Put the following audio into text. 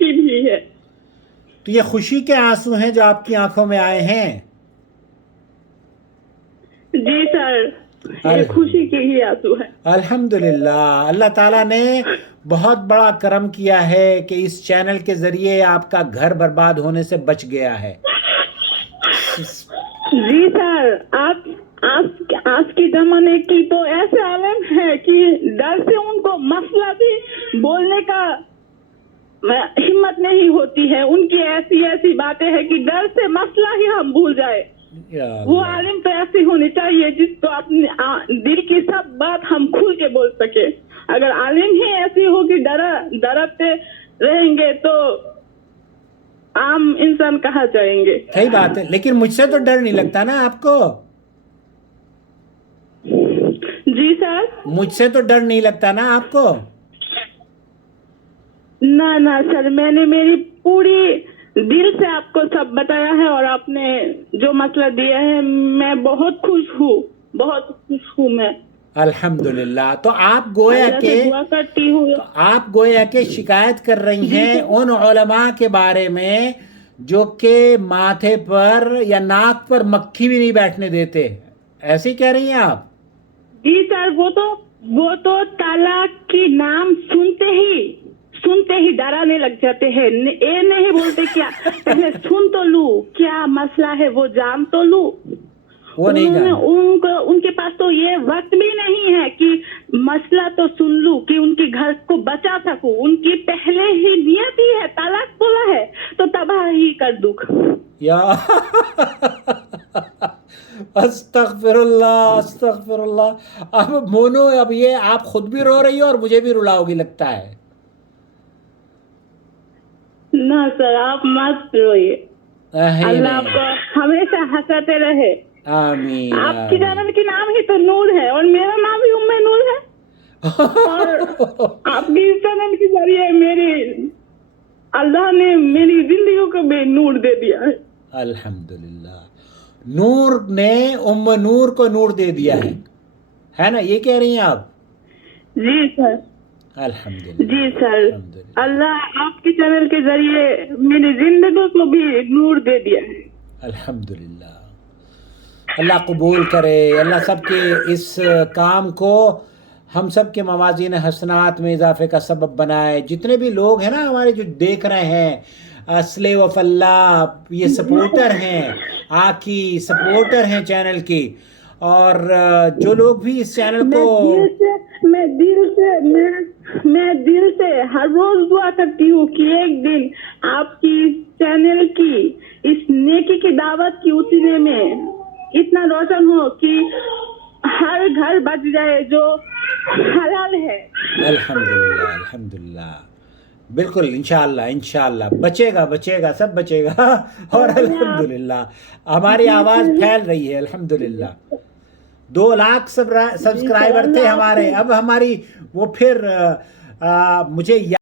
کی بھی ہے. تو یہ خوشی کے آنسو ہیں جو آپ کی آنکھوں میں آئے ہیں؟ جی سر، یہ خوشی کے ہی آنسو ہے. الحمدللہ، اللہ تعالیٰ نے بہت بڑا کرم کیا ہے کہ اس چینل کے ذریعے آپ کا گھر برباد ہونے سے بچ گیا ہے. جی سر، آج کے زمانے کی تو ایسے عالم ہے کہ ڈر سے ان کو مسئلہ بھی بولنے کا ہمت نہیں ہوتی ہے. ان کی ایسی باتیں ہیں کہ ڈر سے مسئلہ ہی ہم بھول جائے. وہ عالم تو ایسی ہونی چاہیے جس کو اپنے دل کی سب بات ہم کھل کے بول سکے. اگر عالم ہی ایسی ہوگی ڈرتے رہیں گے تو عام انسان کہاں جائیں گے. صحیح بات ہے، لیکن مجھ سے تو ڈر نہیں لگتا نا آپ کو؟ جی سر، مجھ سے تو ڈر نہیں لگتا نا آپ کو؟ نہ سر، میں نے میری پوری دل سے آپ کو سب بتایا ہے اور آپ نے جو مسئلہ دیا ہے میں بہت خوش ہوں میں. الحمدللہ. تو آپ گویا اللہ کہ سے دعا کرتی ہوں. شکایت کر رہی جی ہیں سر. ان علماء کے بارے میں جو کہ ماتھے پر یا ناک پر مکھی بھی نہیں بیٹھنے دیتے، ایسے ہی کہہ رہی ہیں آپ؟ جی سر، وہ تو طلاق کی نام سنتے ہی ڈرانے لگ جاتے ہیں. یہ نہیں بولتے کیا پہلے سن تو لوں، کیا مسئلہ ہے وہ جان تو لوں. وہ نہیں جان. ان کے پاس تو یہ وقت بھی نہیں ہے کہ مسئلہ تو سن لوں کہ ان کے گھر کو بچا سکوں. ان کی پہلے ہی نیت ہی ہے، طلاق بولا ہے تو تباہی کر دوں. یا استغفر اللہ. اب مونو، اب یہ آپ خود بھی رو رہی ہو اور مجھے بھی رلاؤ گی لگتا ہے. نہ سر، آپ مت روئیے. اللہ آپ کو ہمیشہ ہنساتے رہے. آمین. آپ کی چینل کی نام ہی تو نور ہے اور میرا نام بھی ام نور ہے. اور آپ کی چینل کے ذریعے اللہ نے میری زندگی کو بھی نور دے دیا ہے. الحمدللہ، نور نے ام نور کو نور دے دیا ہے نا؟ یہ کہہ رہی ہیں آپ؟ جی سر. الحمدللہ. جی سر، الحمدللہ. اللہ آپ کے چینل کے ذریعے میری زندگی کو بھی نور دے دیا ہے. الحمدللہ. اللہ قبول کرے، اللہ سب کے اس کام کو ہم سب کے موازین حسنات میں اضافے کا سبب بنائے. جتنے بھی لوگ ہیں نا ہمارے جو دیکھ رہے ہیں، سلیو آف اللہ، یہ سپورٹر ہیں، آکی سپورٹر ہیں چینل کی، اور جو لوگ بھی اس چینل کو میں دل سے ہر روز دعا کرتی ہوں کہ ایک دن آپ کی چینل کی اس نیکی کی دعوت کی وسیلے میں اتنا روشن ہو کہ ہر گھر بچ جائے جو حلال ہے. الحمدللہ. الحمدللہ. بالکل، انشاءاللہ بچے گا سب بچے گا. اور الحمدللہ ہماری آواز پھیل رہی ہے. الحمدللہ 2 لاکھ سبسکرائبر تھے ہمارے، اب ہماری وہ پھر مجھے